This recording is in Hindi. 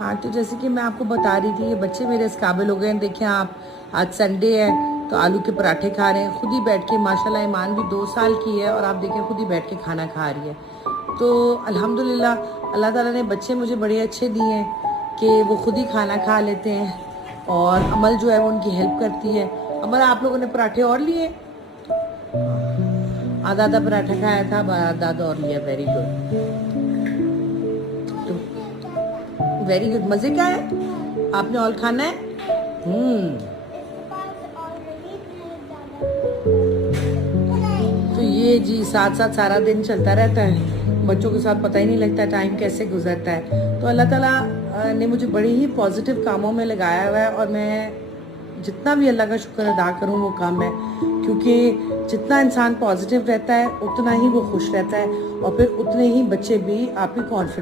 हाँ, तो जैसे कि मैं आपको बता रही थी, ये बच्चे मेरे इस काबिल हो गए हैं। देखिए आप, आज संडे है तो आलू के पराठे खा रहे हैं, खुद ही बैठ के। माशाल्लाह ईमान भी 2 साल की है और आप देखें खुद ही बैठ के खाना खा रही है। तो अल्हम्दुलिल्लाह अल्लाह ताला ने बच्चे मुझे बड़े अच्छे दिए हैं कि वो खुद ही खाना खा लेते हैं और अमल जो है वो उनकी हेल्प करती है। अमल, आप लोगों ने पराठे और लिए? आधा आधा पराठा खाया था, आधा आधा और लिया। वेरी गुड, तो वेरी गुड। मज़े का है? आपने और खाना है? तो ये जी साथ साथ सारा दिन चलता रहता है, बच्चों के साथ पता ही नहीं लगता टाइम कैसे गुजरता है। तो अल्लाह ताला ने मुझे बड़े ही पॉजिटिव कामों में लगाया हुआ है और मैं जितना भी अल्लाह का शुक्र अदा करूँ वो कम है, क्योंकि जितना इंसान पॉजिटिव रहता है उतना ही वो खुश रहता है और फिर उतने ही बच्चे भी आप ही कॉन्फिडेंट